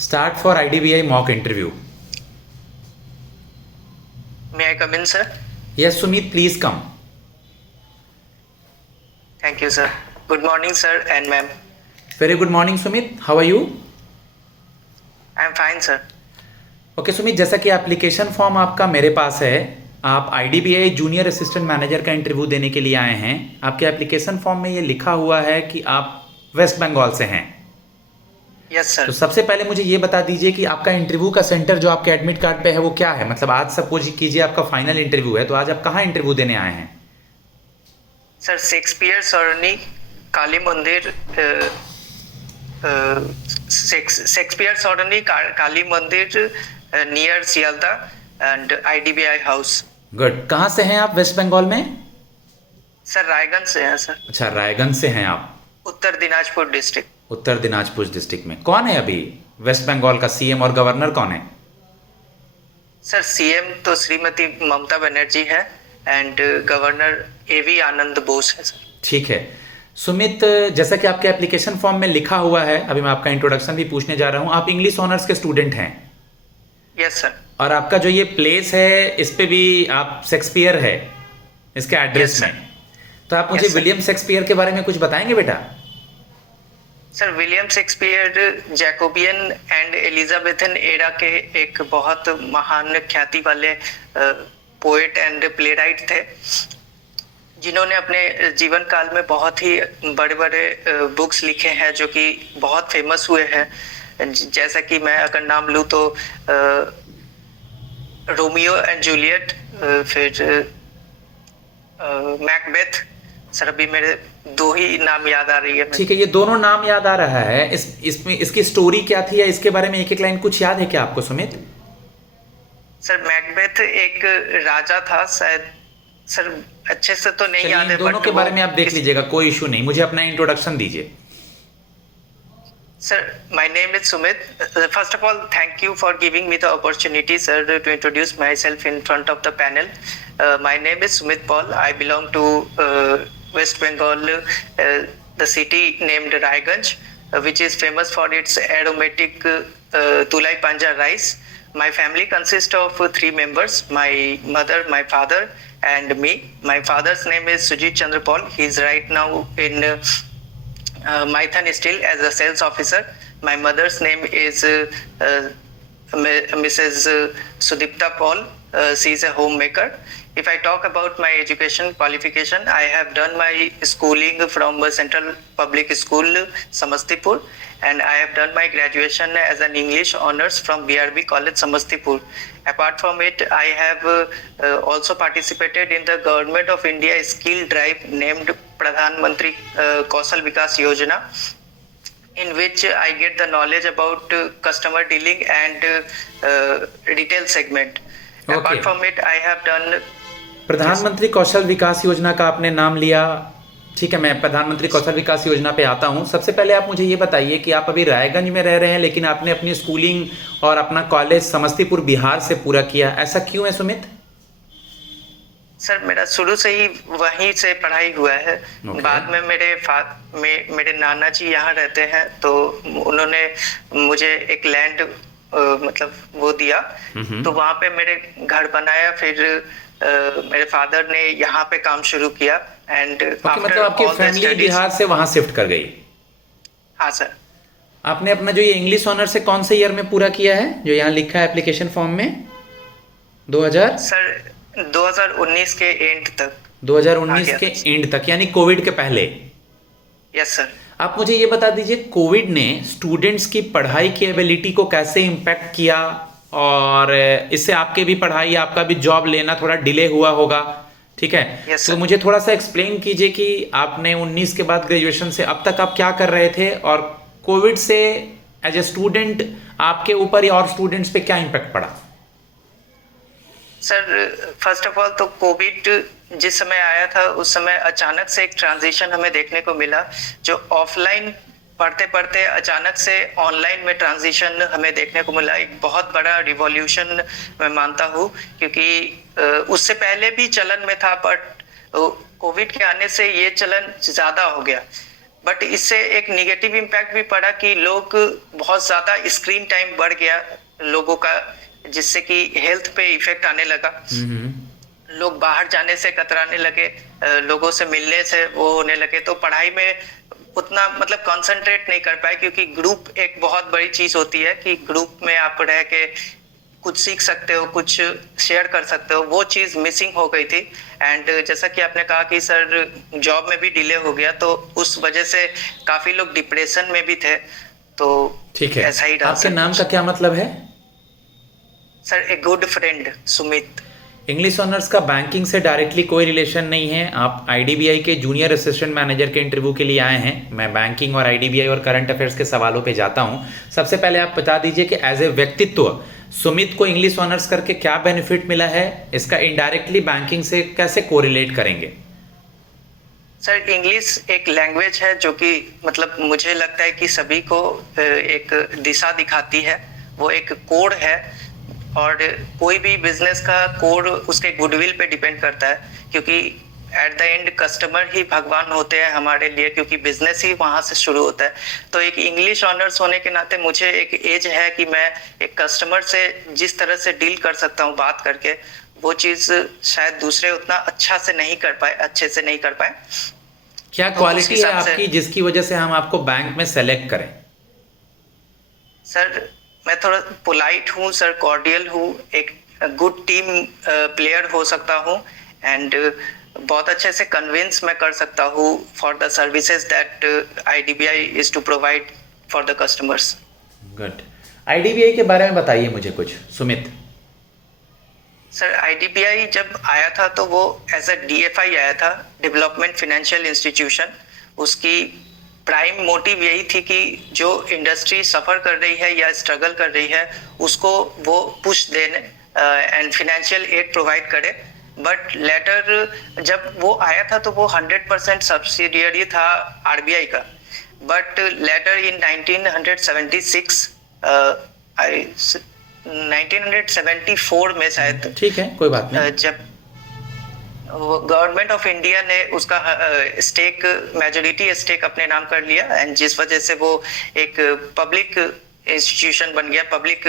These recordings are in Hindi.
Start for IDBI mock interview. May I come in, sir? Yes, Sumit, please come. Thank you, sir. Good morning, sir and ma'am. Very good morning, Sumit. How are you? I'm fine, sir. Okay Sumit, जैसा कि एप्लीकेशन फॉर्म आपका मेरे पास है, आप IDBI जूनियर असिस्टेंट मैनेजर का इंटरव्यू देने के लिए आए हैं। आपके एप्लीकेशन फॉर्म में ये लिखा हुआ है कि आप वेस्ट बंगाल से हैं। यस तो सर। सबसे पहले मुझे ये बता दीजिए कि आपका इंटरव्यू का सेंटर जो आपके एडमिट कार्ड पे है वो क्या है। मतलब आज सपोज कीजिए आपका फाइनल इंटरव्यू है, तो आज आप कहाँ इंटरव्यू देने आए हैं? सर शेक्सपियर सरोनी काली मंदिर शेक्सपियर सरोनी काली मंदिर near Sealdah and IDBI house. Good. कहाँ से हैं आप वेस्ट बंगाल में? सर रायगंज से हैं सर। अच्छा, रायगंज से हैं आप। उत्तर दिनाजपुर डिस्ट्रिक्ट। उत्तर दिनाजपुर डिस्ट्रिक्ट में कौन है अभी वेस्ट बंगाल का सीएम और गवर्नर कौन है? सर सीएम तो श्रीमती ममता बनर्जी है एंड गवर्नर AV आनंद बोस है सर। ठीक है सुमित, जैसा कि आपके एप्लीकेशन फॉर्म में लिखा हुआ है, अभी मैं आपका इंट्रोडक्शन भी पूछने जा रहा हूँ। आप इंग्लिश ऑनर्स के स्टूडेंट हैं। Yes sir. और आपका जो ये प्लेस है इस पे भी आप शेक्सपियर है इसके एड्रेस Yes, में। sir. तो आप मुझे Yes, sir. विलियम शेक्सपियर के बारे में कुछ बताएंगे बेटा? Sir William Shakespeare Jacobean and Elizabethan era के एक बहुत महान ख्याति वाले पोएट एंड प्लेराइट थे, जिन्होंने अपने जीवन काल में बहुत ही बड़े बड़े बुक्स लिखे हैं जो कि बहुत फेमस हुए हैं। जैसा कि मैं अगर नाम लूँ तो रोमियो एंड जूलियट, फिर मैकबेथ। सर अभी मेरे दो ही नाम याद आ रही है। ठीक है, ये दोनों नाम याद आ रहा है। इसमें इसकी स्टोरी क्या थी या इसके बारे में एक एक लाइन कुछ याद है क्या आपको सुमित? सर मैकबेथ एक राजा था शायद, सर अच्छे से तो नहीं याद है। दोनों के बारे में आप देख लीजिएगा, कोई इशू नहीं। मुझे अपना इंट्रोडक्शन दीजिए। Sir, my name is Sumit. First of all, thank you for giving me the opportunity, sir, to introduce myself in front of the panel. My name is Sumit Paul. I belong to West Bengal, the city named Raiganj, which is famous for its aromatic Tulai Panja rice. My family consists of 3 members: my mother, my father, and me. My father's name is Sujit Chandra Paul. He is right now in Maithan Steel as a sales officer. My mother's name is Mrs. Sudipta Paul. She is a homemaker. If I talk about my education qualification, I have done my schooling from Central Public School, Samastipur, and I have done my graduation as an English honors from BRB College, Samastipur. Apart from it, I have also participated in the Government of India skill drive named Pradhan Mantri Kaushal Vikas Yojana, in which I get the knowledge about customer dealing and retail segment. Okay. Apart from it, I have done प्रधानमंत्री कौशल विकास योजना का आपने नाम लिया। ठीक है, मैं प्रधानमंत्री कौशल विकास योजना पे आता हूँ। सबसे पहले आप मुझे ये बताइए कि आप अभी रायगंज में रह रहे हैं, लेकिन आपने अपनी स्कूलिंग और अपना कॉलेज समस्तीपुर बिहार से पूरा किया। ऐसा क्यों है सुमित? सर मेरा शुरू से ही वहीं से पढ़ाई हुआ है। Okay. बाद में मेरे नाना जी यहाँ रहते हैं, तो उन्होंने मुझे एक लैंड मतलब वो दिया, तो वहाँ पे मेरे घर बनाया। फिर मेरे फादर ने यहाँ पे काम शुरू किया एंड मतलब आपकी फैमिली बिहार से वहाँ शिफ्ट कर गई? हाँ सर। आपने अपना जो ये इंग्लिश ऑनर से कौन से ईयर में पूरा किया है जो यहाँ लिखा है एप्लीकेशन फॉर्म में? 2000 सर 2019 के एंड तक। 2019 के एंड तक, यानी कोविड के पहले? Yes sir. आप मुझे ये बता दीजिए, कोविड ने स्टूडेंट्स की पढ़ाई की एबिलिटी को कैसे इम्पैक्ट किया, और इससे आपके भी पढ़ाई, आपका भी जॉब लेना थोड़ा डिले हुआ होगा, ठीक है? Yes, तो sir. मुझे थोड़ा सा एक्सप्लेन कीजिए कि आपने 19 के बाद ग्रेजुएशन से अब तक आप क्या कर रहे थे, और कोविड से एज ए स्टूडेंट आपके ऊपर या और स्टूडेंट्स पे क्या इम्पैक्ट पड़ा? सर फर्स्ट ऑफ ऑल तो कोविड जिस समय आया था उस समय अचानक से एक ट्रांजिशन हमें देखने को मिला, जो ऑफलाइन पढ़ते पढ़ते अचानक से ऑनलाइन में ट्रांजिशन हमें देखने को मिला। एक बहुत बड़ा रिवॉल्यूशन मैं मानता हूँ, क्योंकि उससे पहले भी चलन में था, बट कोविड के आने से ये चलन ज़्यादा हो गया। बट इससे एक निगेटिव इम्पैक्ट भी पड़ा कि लोग बहुत ज़्यादा स्क्रीन टाइम बढ़ गया लोगों का, जिससे कि हेल्थ पे इफेक्ट आने लगा। लोग बाहर जाने से कतराने लगे, लोगों से मिलने से वो होने लगे, तो पढ़ाई में उतना मतलब कंसंट्रेट नहीं कर पाए, क्योंकि ग्रुप एक बहुत बड़ी चीज होती है कि ग्रुप में आप रह के कुछ सीख सकते हो, कुछ शेयर कर सकते हो, वो चीज मिसिंग हो गई थी। एंड जैसा कि आपने कहा कि सर जॉब में भी डिले हो गया, तो उस वजह से काफी लोग डिप्रेशन में भी थे। तो ठीक है, ऐसा ही रहा आपके सर नाम कुछ। का क्या मतलब है? Sir a good friend, Sumit. English honours का बैंकिंग से डायरेक्टली कोई रिलेशन नहीं है। आप आईडीबीआई के जूनियर असिस्टेंट मैनेजर के इंटरव्यू के लिए आए हैं। मैं बैंकिंग और आईडीबीआई और करंट अफेयर्स के सवालों पे जाता हूं। सबसे पहले आप बता दीजिए कि एज ए व्यक्तित्व सुमित को इंग्लिश ऑनर्स करके क्या बेनिफिट मिला है, इसका इनडायरेक्टली बैंकिंग से कैसे कोरिलेट करेंगे? सर इंग्लिश एक लैंग्वेज है जो कि मतलब मुझे लगता है कि सभी को एक दिशा दिखाती है, वो एक कोड है। और कोई भी बिजनेस का कोड उसके गुडविल पे डिपेंड करता है, क्योंकि एट द एंड कस्टमर ही भगवान होते हैं हमारे लिए, क्योंकि बिजनेस ही वहां से शुरू होता है। तो एक इंग्लिश ऑनर्स होने के नाते मुझे एक एज है कि मैं एक कस्टमर से जिस तरह से डील कर सकता हूँ बात करके, वो चीज शायद दूसरे उतना अच्छे से नहीं कर पाए। क्या तो उस क्वालिटी है हिसाब से आपकी जिसकी वजह से हम आपको बैंक में सेलेक्ट करें? सर मैं थोड़ा पोलाइट हूँ सर, कॉर्डियल हूँ, एक गुड टीम प्लेयर हो सकता हूँ, एंड बहुत अच्छे से कन्विंस मैं कर सकता हूँ for the services that IDBI is to provide for the customers. Good. IDBI के बारे में बताइए मुझे कुछ, सुमित। सर आईडीबीआई जब आया था तो वो एज अ डीएफआई आया था, डेवलपमेंट फाइनेंशियल इंस्टीट्यूशन। उसकी प्राइम मोटिव यही थी कि जो इंडस्ट्री सफर कर रही है या स्ट्रगल कर रही है उसको वो पुश देने एंड फाइनेंशियल एड प्रोवाइड करे। बट लेटर जब वो आया था तो वो 100% सब्सिडियरी था आरबीआई का। बट लेटर इन 1976 आई 1974 में शायद, ठीक है, कोई बात नहीं। जब गवर्नमेंट ऑफ इंडिया ने उसका स्टेक मेजोरिटी स्टेक अपने नाम कर लिया, एंड जिस वजह से वो एक पब्लिक इंस्टीट्यूशन बन गया, पब्लिक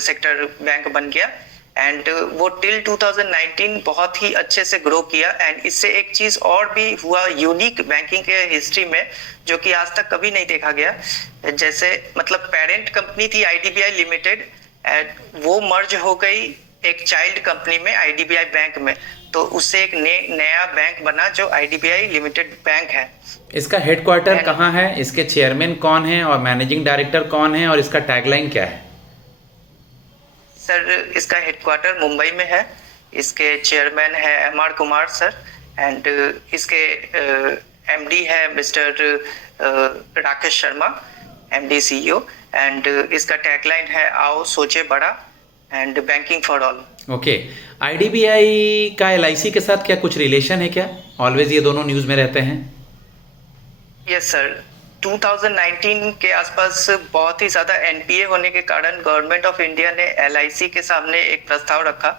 सेक्टर बैंक बन गया। एंड वो टिल 2019 बहुत ही अच्छे से ग्रो किया। एंड इससे एक चीज और भी हुआ यूनिक बैंकिंग के हिस्ट्री में, जो कि आज तक कभी नहीं देखा गया। जैसे मतलब पेरेंट कंपनी थी आईडीबीआई लिमिटेड, वो मर्ज हो गई एक चाइल्ड कंपनी में, आईडीबीआई बैंक में। तो उससे एक नया बैंक बना जो आईडीबीआई लिमिटेड बैंक है। इसका हेडक्वार्टर कहाँ है, इसके चेयरमैन कौन है और मैनेजिंग डायरेक्टर कौन है, और इसका टैगलाइन क्या है? सर इसका हेडक्वार्टर मुंबई में है। इसके चेयरमैन है एमआर कुमार सर, एंड इसके एमडी है mister Rakesh Sharma, MD CEO. And इसका टैगलाइन है आओ सोचे बड़ा and banking for all. Okay. IDBI का एलआईसी के साथ क्या कुछ रिलेशन है क्या? ऑलवेज ये दोनों न्यूज़ में रहते हैं। यस सर, 2019 के आसपास बहुत ही ज़्यादा एनपीए होने के कारण गवर्नमेंट ऑफ इंडिया ने एलआईसी के सामने एक प्रस्ताव रखा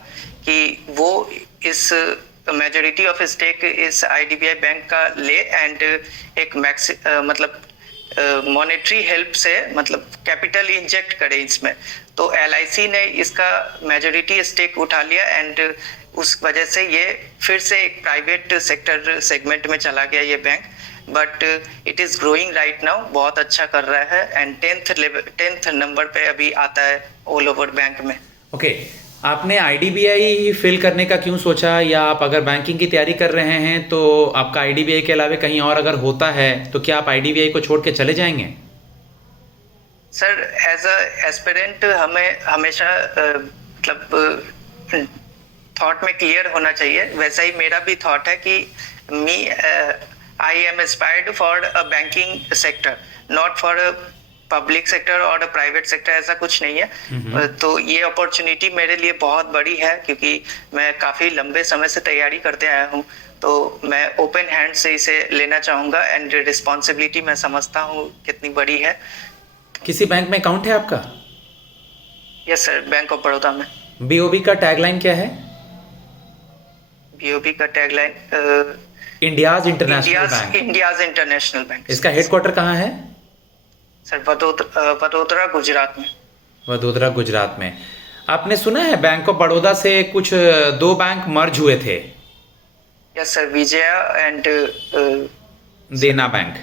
कि वो इस मेजोरिटी ऑफ स्टेक इस आईडीबीआई बैंक का ले, एंड एक मतलब मॉनेटरी हेल्प से मतलब कैपिटल इंजेक्ट करे इसमें। तो एलआईसी ने इसका मेजोरिटी स्टेक उठा लिया, एंड उस वजह से ये फिर से एक प्राइवेट सेक्टर सेगमेंट में चला गया ये bank. But it is growing right now, बहुत अच्छा कर रहा है, एंड 10th नंबर पे अभी आता है ऑल ओवर बैंक में। ओके। आपने आईडीबीआई फिल करने का क्यों सोचा, या आप अगर बैंकिंग की तैयारी कर रहे हैं तो आपका आईडीबीआई के अलावा कहीं और अगर होता है तो क्या आप आईडीबीआई को छोड़ के चले जाएंगे? सर एज अ एस्पिरेंट हमें हमेशा मतलब थॉट में क्लियर होना चाहिए। वैसा ही मेरा भी थॉट है कि I am inspired for a banking sector, not for a public sector और अ प्राइवेट सेक्टर, ऐसा कुछ नहीं है। तो ये अपॉर्चुनिटी मेरे लिए बहुत बड़ी है, क्योंकि मैं काफ़ी लंबे समय से तैयारी करते आया हूँ। तो मैं ओपन हैंड से इसे लेना चाहूँगा, एंड रिस्पॉन्सिबिलिटी मैं समझता हूँ कितनी बड़ी है। किसी बैंक में अकाउंट है आपका? Yes sir, bank of Baroda में। बीओबी का टैगलाइन क्या है? बीओबी का tagline India's international bank. India's international bank. इसका हेडक्वार्टर कहाँ है? सर वडोदरा गुजरात में। वडोदरा गुजरात में। आपने सुना है बैंक ऑफ बड़ौदा से कुछ 2 बैंक मर्ज हुए थे? यस सर, विजया एंड देना बैंक।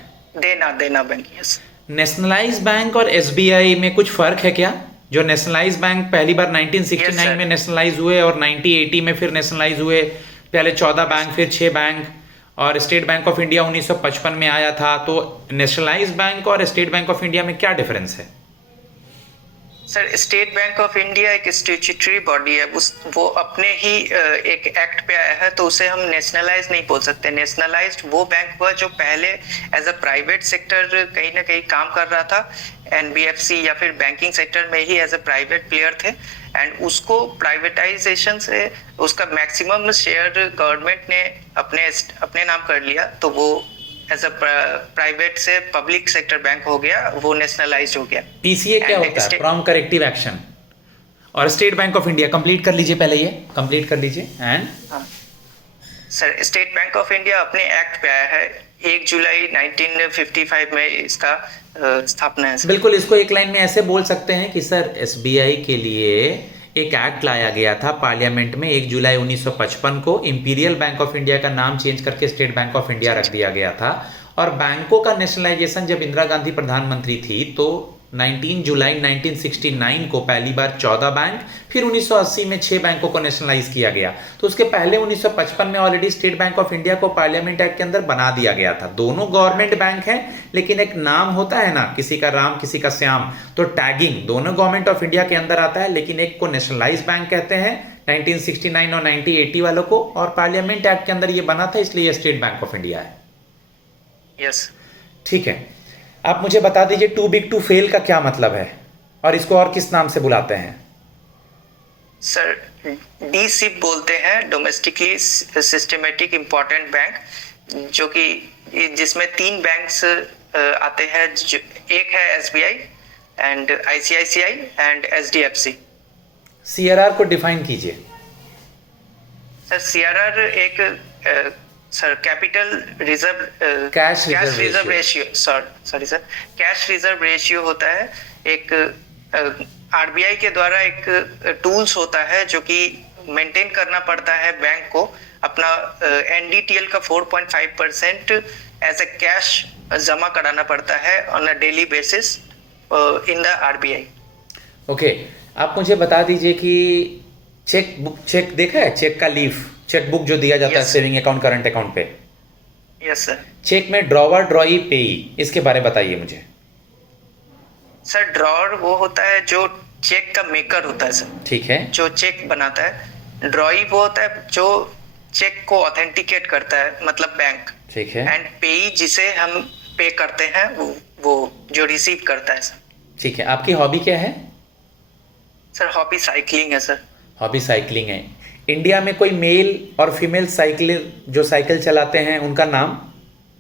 देना बैंक। यस। नेशनलाइज बैंक और एसबीआई में कुछ फर्क है क्या? जो नेशनलाइज बैंक पहली बार 1969 में नेशनलाइज हुए और 1980 में फिर नेशनलाइज हुए, पहले 14 बैंक फिर 6 बैंक, और स्टेट बैंक ऑफ इंडिया 1955 में आया था। तो नेशनलाइज बैंक और स्टेट बैंक ऑफ इंडिया में क्या डिफरेंस है? Sir, State Bank of India एक स्टैट्यूटरी बॉडी है, वो अपने ही एक एक्ट पे आया है, तो उसे हम नेशनलाइज नहीं बोल सकते। नेशनलाइज्ड वो बैंक हुआ जो पहले एज अ प्राइवेट सेक्टर कहीं ना कहीं काम कर रहा था, एनबीएफसी या फिर बैंकिंग सेक्टर में ही एज अ प्राइवेट प्लेयर थे, एंड उसको प्राइवेटाइजेशन से उसका मैक्सिमम शेयर गवर्नमेंट ने अपने नाम कर लिया, तो वो एज अ प्राइवेट से पब्लिक सेक्टर बैंक हो गया, वो नेशनलाइज्ड हो गया। पीसीए क्या होता है? Prompt corrective action. और State Bank of India, complete कर लीजिए, पहले ये कंप्लीट कर लीजिए। And sir, State Bank of India अपने एक्ट पे आया है, 1 जुलाई 1955 में इसका स्थापना है। बिल्कुल, इसको एक लाइन में ऐसे बोल सकते हैं कि सर एसबीआई के लिए एक एक्ट लाया गया था पार्लियामेंट में 1 जुलाई 1955 को। इंपीरियल बैंक ऑफ इंडिया का नाम चेंज करके स्टेट बैंक ऑफ इंडिया रख दिया गया था। और बैंकों का नेशनलाइजेशन जब इंदिरा गांधी प्रधानमंत्री थी तो 19 जुलाई 1969 को पहली बार 14 बैंक, फिर 1980 में 6 बैंकों को नेशनलाइज किया गया। तो उसके पहले 1955 में already state Bank of India को पार्लियामेंट एक्ट के अंदर बना दिया गया था। दोनों गवर्नमेंट बैंक हैं, लेकिन एक नाम होता है ना, किसी का राम किसी का श्याम, तो टैगिंग दोनों गवर्नमेंट ऑफ इंडिया के अंदर आता है, लेकिन एक को नेशनलाइज बैंक कहते हैं 1969 और 1980 वालों को, और पार्लियामेंट एक्ट के अंदर ये बना था, इसलिए ये स्टेट बैंक ऑफ इंडिया है। यस, ठीक है। आप मुझे बता दीजिए टू बिग टू फेल का क्या मतलब है और इसको और किस नाम से बुलाते हैं? सर, डीसिप बोलते हैं, डोमेस्टिकली सिस्टमेटिक इम्पोर्टेंट बैंक, जो कि जिसमें 3 बैंक्स आते हैं, एक है SBI and ICICI and HDFC. CRR को डिफाइन कीजिए। सर, सीआरआर एक sir capital reserve cash reserve ratio, sorry sir, cash reserve ratio होता है। एक आरबीआई के द्वारा एक टूल्स होता है जो कि मेंटेन करना पड़ता है बैंक को, अपना एनडीटीएल का 4.5% एज ए कैश जमा कराना पड़ता है on a daily basis in the RBI. Okay, आप मुझे बता दीजिए कि चेक देखा है, चेक का लीफ, चेक बुक जो दिया जाता है सेविंग अकाउंट करंट अकाउंट पे। Yes sir. चेक में ड्रॉवर ड्रॉई पेई, इसके बारे में बताइए मुझे। सर, ड्रॉवर वो होता है जो चेक का मेकर होता है सर, ठीक है, जो चेक बनाता है। ड्रॉई वो होता है जो चेक को ऑथेंटिकेट करता है, मतलब बैंक। ठीक है। एंड पेई जिसे हम पे करते हैं, वो जो रिसीव करता है सर। ठीक है। आपकी हॉबी क्या है? सर, हॉबी साइकिलिंग है सर। हॉबी साइकिलिंग है। इंडिया में कोई मेल और फीमेल साइकिल जो साइकिल चलाते हैं उनका नाम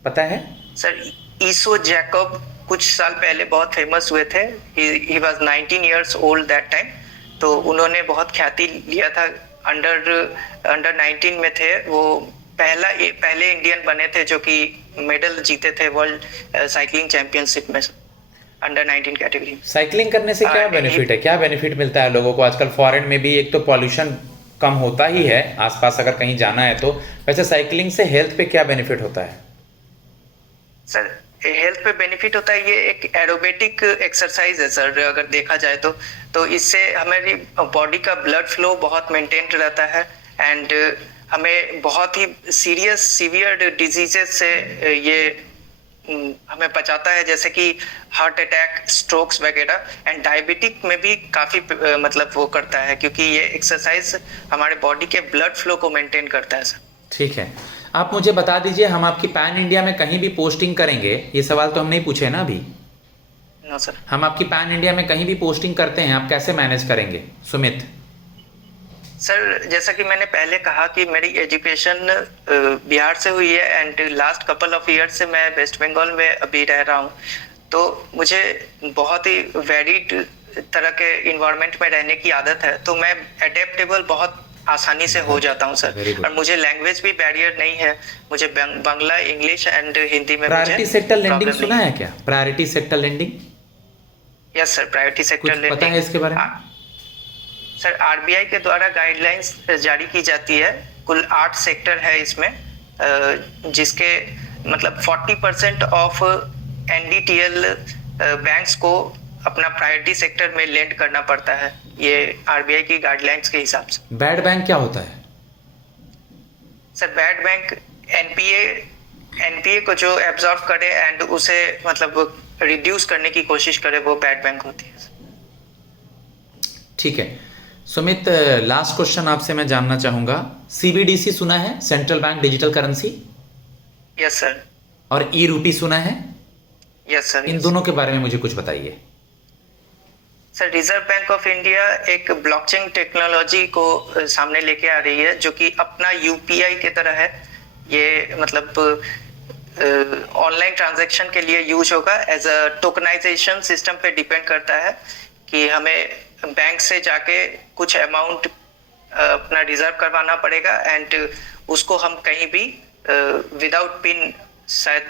पता है? सर, ईसो जैकब कुछ साल पहले बहुत फेमस हुए थे। He was 19 years old that time, तो उन्होंने बहुत ख्याति लिया था। अंडर 19 में थे वो, पहले इंडियन बने थे जो कि मेडल जीते थे वर्ल्ड साइकिलिंग चैंपियनशिप में अंडर 19 कैटेगरी। साइकिलिंग करने से क्या बेनिफिट है, क्या बेनिफिट मिलता है लोगों को? आजकल फॉरेन में भी एक तो पॉल्यूशन कम होता ही है आसपास अगर कहीं जाना है तो, वैसे साइकिलिंग से हेल्थ पे क्या बेनिफिट होता है? सर, हेल्थ पे बेनिफिट होता है, ये एक एरोबेटिक एक्सरसाइज है सर, अगर देखा जाए तो इससे हमारी बॉडी का ब्लड फ्लो बहुत मेंटेन रहता है, एंड हमें बहुत ही सीवियर डिजीजेस से ये हमें बचाता है, जैसे कि हार्ट अटैक, स्ट्रोक्स वगैरह, एंड डायबिटिक में भी काफी मतलब वो करता है, क्योंकि ये एक्सरसाइज हमारे बॉडी के ब्लड फ्लो को मेंटेन करता है सर। ठीक है। आप मुझे बता दीजिए, हम आपकी पैन इंडिया में कहीं भी पोस्टिंग करेंगे, ये सवाल तो हम नहीं पूछे ना अभी। No sir. हम आपकी पैन इंडिया में कहीं भी पोस्टिंग करते हैं, आप कैसे मैनेज करेंगे सुमित? सर, जैसा कि मैंने पहले कहा कि मेरी एजुकेशन बिहार से हुई है, and last couple of year से मैं वेस्ट बंगाल में अभी रह रहा हूँ, तो मुझे बहुत ही वेरिड तरह के इन्वायरमेंट में रहने की आदत है, तो मैं अडेप्टेबल बहुत आसानी से हो जाता हूँ सर। Very good. और मुझे लैंग्वेज भी बैरियर नहीं है, मुझे बांग्ला, इंग्लिश एंड हिंदी में प्रायोरिटी मुझे सेक्टर लेंडिंग प्रॉब्लम सुना नहीं। है क्या? Priority sector lending yes sir, priority कुछ सेक्टर पता लेंडिंग है इसके बारे में? सर आरबीआई के द्वारा गाइडलाइंस जारी की जाती है। कुल 8 सेक्टर है इसमें, जिसके मतलब 40% ऑफ एनडीटीएल बैंक्स को अपना प्रायोरिटी सेक्टर में लेंड करना पड़ता है, ये आरबीआई की गाइडलाइंस के हिसाब से। बैड बैंक क्या होता है? सर बैड बैंक एनपीए को जो एब्जॉर्ब करे एंड उसे मतलब रिड्यूस करने की कोशिश करे, वो बैड बैंक होती है। ठीक है सुमित, लास्ट क्वेश्चन आपसे मैं जानना चाहूंगा, सीबीडीसी सुना है, central bank digital currency? Yes sir. और ई रूपी सुना है? Yes sir. इन दोनों के बारे में मुझे कुछ बताइए। Sir reserve bank of India एक ब्लॉकचेन टेक्नोलॉजी को सामने लेके आ रही है, जो कि अपना यूपीआई के तरह है। ये मतलब ऑनलाइन ट्रांजैक्शन के लिए यूज होगा, एज अ टोकनाइजेशन सिस्टम पे डिपेंड करता है कि हमें बैंक से जाके कुछ अमाउंट अपना रिजर्व करवाना पड़ेगा एंड उसको हम कहीं भी विदाउट पिन, शायद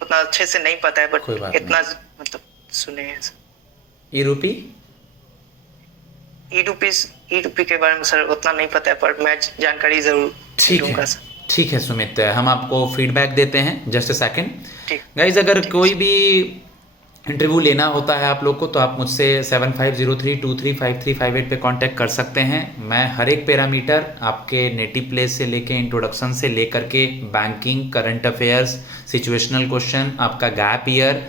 उतना अच्छे से नहीं पता है बट इतना मतलब सुने हैं सर। ई रूपी? ई रूपी के बारे में सर उतना नहीं पता है, पर मैं जानकारी जरूर दूंगा सर। ठीक है सुमित, हम आपको फीडबैक देते हैं। जस्ट अ सेकंड ठीक गाइज, अगर कोई भी इंटरव्यू लेना होता है आप लोग को तो आप मुझसे 7503235358 पे कांटेक्ट कर सकते हैं। मैं हर एक पैरामीटर आपके नेटिव प्लेस से लेके इंट्रोडक्शन से लेकर के banking, current affairs, situational question, आपका gap year,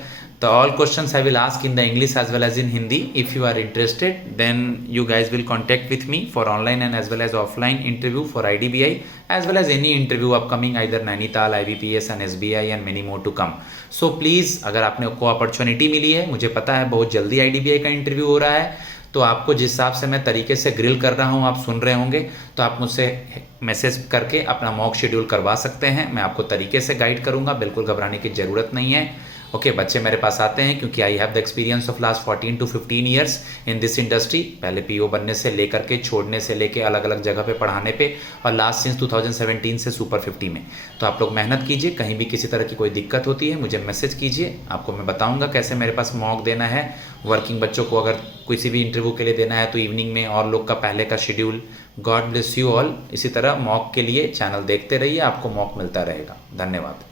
the all questions I will ask in the English as well as in Hindi. If you are interested, then you guys will contact with me for online and as well as offline interview for IDBI as well as any interview upcoming either Nainital, IBPS and SBI and many more to come. So please, अगर आपने को अपॉर्चुनिटी मिली है, मुझे पता है बहुत जल्दी IDBI का इंटरव्यू हो रहा है, तो आपको जिस हिसाब से मैं तरीके से ग्रिल कर रहा हूँ आप सुन रहे होंगे, तो आप मुझसे मैसेज करके अपना मॉक शेड्यूल करवा सकते हैं। मैं आपको तरीके से गाइड करूँगा, बिल्कुल घबराने की ज़रूरत नहीं है। ओके बच्चे मेरे पास आते हैं क्योंकि I have the experience of last 14 to 15 years in this industry. पहले पीओ बनने से लेकर के, छोड़ने से लेके, अलग अलग जगह पे पढ़ाने पे, और लास्ट सिंस 2017 से सुपर 50 में। तो आप लोग मेहनत कीजिए, कहीं भी किसी तरह की कोई दिक्कत होती है मुझे मैसेज कीजिए, आपको मैं बताऊंगा कैसे मेरे पास मॉक देना है। वर्किंग बच्चों को अगर किसी भी इंटरव्यू के लिए देना है तो इवनिंग में और लोग का पहले का schedule. God bless you all. इसी तरह मॉक के लिए चैनल देखते रहिए, आपको मॉक मिलता रहेगा। धन्यवाद।